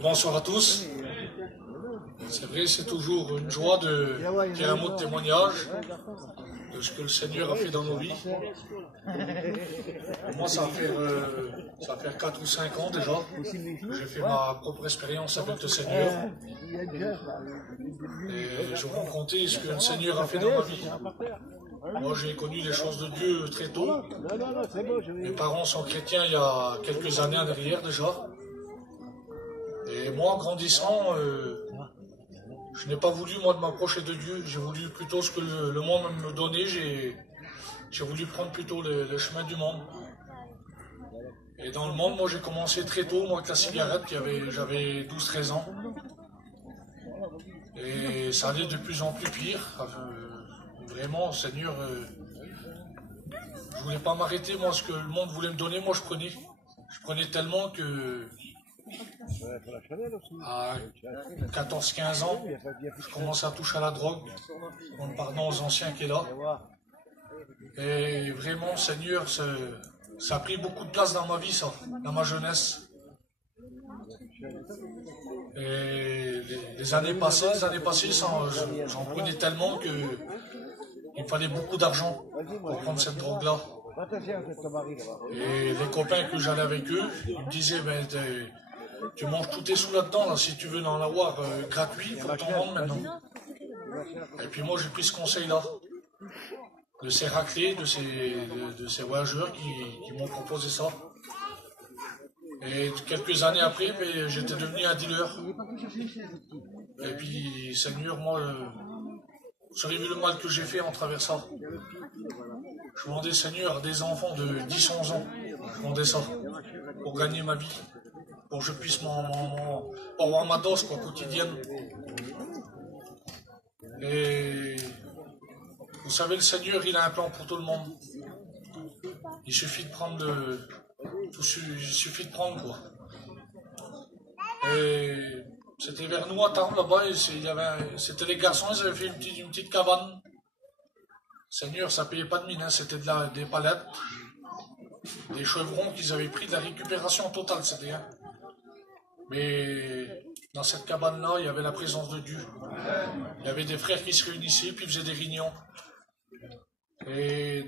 Bonsoir à tous. C'est vrai, c'est toujours une joie de faire un mot de témoignage de ce que le Seigneur a fait dans nos vies. Moi, ça va faire 4 ou 5 ans déjà que j'ai fait ma propre expérience avec le Seigneur. Et je vais vous raconter ce que le Seigneur a fait dans ma vie. Moi, j'ai connu les choses de Dieu très tôt. Mes parents sont chrétiens il y a quelques années en arrière déjà. Et moi, en grandissant, je n'ai pas voulu, moi, de m'approcher de Dieu. J'ai voulu plutôt ce que le monde me donnait. J'ai voulu prendre plutôt le chemin du monde. Et dans le monde, moi, j'ai commencé très tôt, moi, avec la cigarette. J'avais 12-13 ans. Et ça allait de plus en plus pire. Vraiment, Seigneur, je voulais pas m'arrêter. Moi, ce que le monde voulait me donner, moi, je prenais. Je prenais tellement que... À 14-15 ans, je commençais à toucher à la drogue, en parlant aux anciens qui est là. Et vraiment, Seigneur, ça a pris beaucoup de place dans ma vie, ça, dans ma jeunesse. Et les années passées, j'en prenais tellement qu'il me fallait beaucoup d'argent pour prendre cette drogue-là. Et les copains que j'allais avec eux, ils me disaient, ben, tu manges tous tes sous là-dedans, là, si tu veux en avoir gratuit, il faut t'en vendre maintenant. Et puis moi, j'ai pris ce conseil-là, de ces raclés, de ces voyageurs qui m'ont proposé ça. Et quelques années après, ben, j'étais devenu un dealer. Et puis, Seigneur, moi, vous savez vu le mal que j'ai fait en travers ça. Je vendais, Seigneur, à des enfants de 10-11 ans. Je vendais ça pour gagner ma vie. Pour que je puisse avoir ma dose quoi, quotidienne. Et vous savez, le Seigneur, il a un plan pour tout le monde. Il suffit de prendre quoi. Et c'était vers nous à Tarbes là-bas, c'était les garçons, ils avaient fait une petite cabane. Seigneur, ça payait pas de mine, hein, c'était des palettes, des chevrons qu'ils avaient pris de la récupération totale, c'était. Hein. Mais dans cette cabane-là, il y avait la présence de Dieu. Il y avait des frères qui se réunissaient, puis ils faisaient des réunions. Et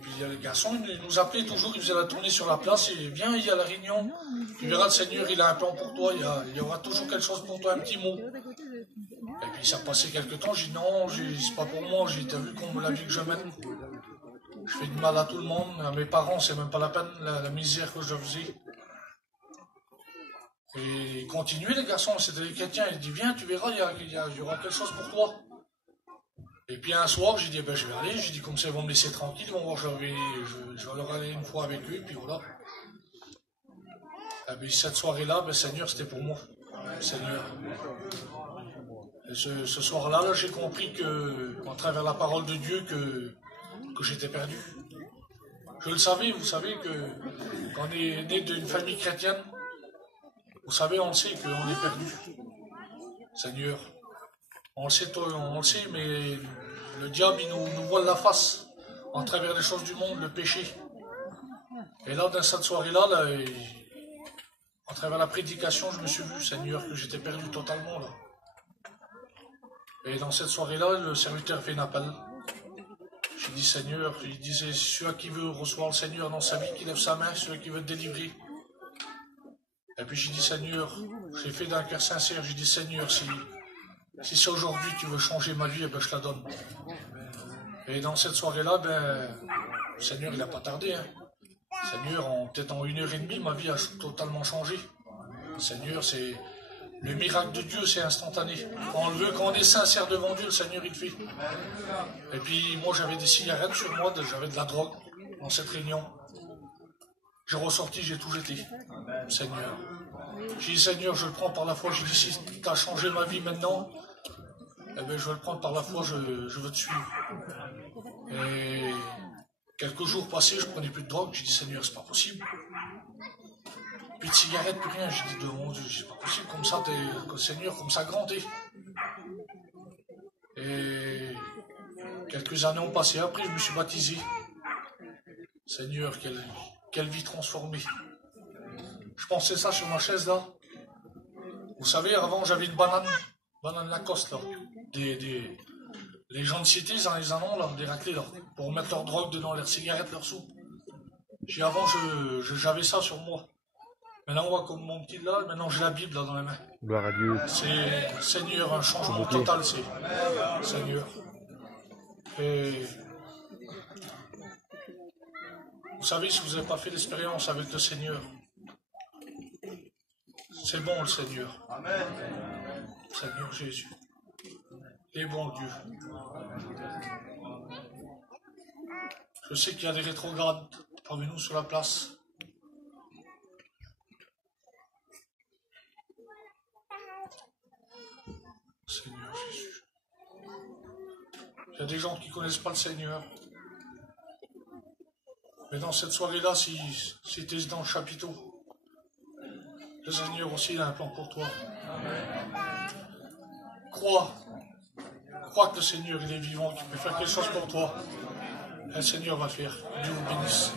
puis les garçons, ils nous appelaient toujours, ils faisaient la tournée sur la place, et viens, il y a la réunion. Tu verras, le Seigneur, il a un plan pour toi, il y aura toujours quelque chose pour toi, un petit mot. Et puis ça passait quelque temps, j'ai dit non, c'est pas pour moi, t'as vu la vie que je mène. Je fais du mal à tout le monde, à mes parents, c'est même pas la peine, la misère que je faisais. Et ils continuaient les garçons, c'était les chrétiens, ils disaient viens, tu verras, il y aura quelque chose pour toi. Et puis un soir, j'ai dit ben je vais aller, j'ai dit comme ça ils vont me laisser tranquille, ils vont voir, je vais leur aller une fois avec eux, et puis voilà. Et puis cette soirée-là, ben Seigneur, c'était pour moi. Seigneur. Et ce soir-là, là, j'ai compris qu'à travers la parole de Dieu, que j'étais perdu. Je le savais, vous savez que quand on est né d'une famille chrétienne, vous savez, on le sait qu'on est perdu. Seigneur, on le sait, mais le diable, il nous voile la face en travers les choses du monde, le péché. Et là, dans cette soirée-là, à travers la prédication, je me suis vu, Seigneur, que j'étais perdu totalement, là. Et dans cette soirée-là, le serviteur fait un appel. J'ai dit, Seigneur, il disait, celui qui veut recevoir le Seigneur dans sa vie, qui lève sa main, celui qui veut te délivrer. Et puis j'ai dit, Seigneur, j'ai fait d'un cœur sincère, j'ai dit, Seigneur, si c'est aujourd'hui tu veux changer ma vie, eh ben, je la donne. Et dans cette soirée-là, ben, le Seigneur, il n'a pas tardé. Hein. Seigneur, peut-être en 1h30, ma vie a totalement changé. Seigneur, c'est le miracle de Dieu, c'est instantané. Quand on le veut, quand on est sincère devant Dieu, le Seigneur, il le fait. Et puis, moi, j'avais des cigarettes sur moi, j'avais de la drogue dans cette réunion. J'ai ressorti, j'ai tout jeté. Seigneur. J'ai dit, Seigneur, je le prends par la foi. J'ai dit, si tu as changé ma vie maintenant, eh bien, je vais le prendre par la foi, je veux te suivre. Et quelques jours passés, je prenais plus de drogue. J'ai dit, Seigneur, c'est pas possible. Plus de cigarettes, plus rien. J'ai dit, mon Dieu, c'est pas possible. Comme ça, Seigneur, comme ça, grand t'es. Et quelques années ont passé. Après, je me suis baptisé. Seigneur, quelle vie transformée. Je pensais ça sur ma chaise là. Vous savez, avant j'avais une banane Lacoste là. Les gens de cité, ils en ont là, des raclés là, pour mettre leur drogue dedans, leurs cigarettes, leurs sous. Avant, j'avais ça sur moi. Maintenant, on voit comme mon petit là, maintenant j'ai la Bible là dans la main. Gloire à Dieu. C'est Seigneur, un changement total, c'est Seigneur. Et vous savez, si vous n'avez pas fait l'expérience avec le Seigneur, c'est bon le Seigneur. Amen. Seigneur Jésus. Et bon Dieu. Je sais qu'il y a des rétrogrades parmi nous sur la place. Seigneur Jésus. Il y a des gens qui ne connaissent pas le Seigneur. Mais dans cette soirée-là, si tu es dans le chapiteau, le Seigneur aussi il a un plan pour toi. Crois que le Seigneur il est vivant, qu'il peut faire quelque chose pour toi. Et le Seigneur va faire. Dieu vous bénisse.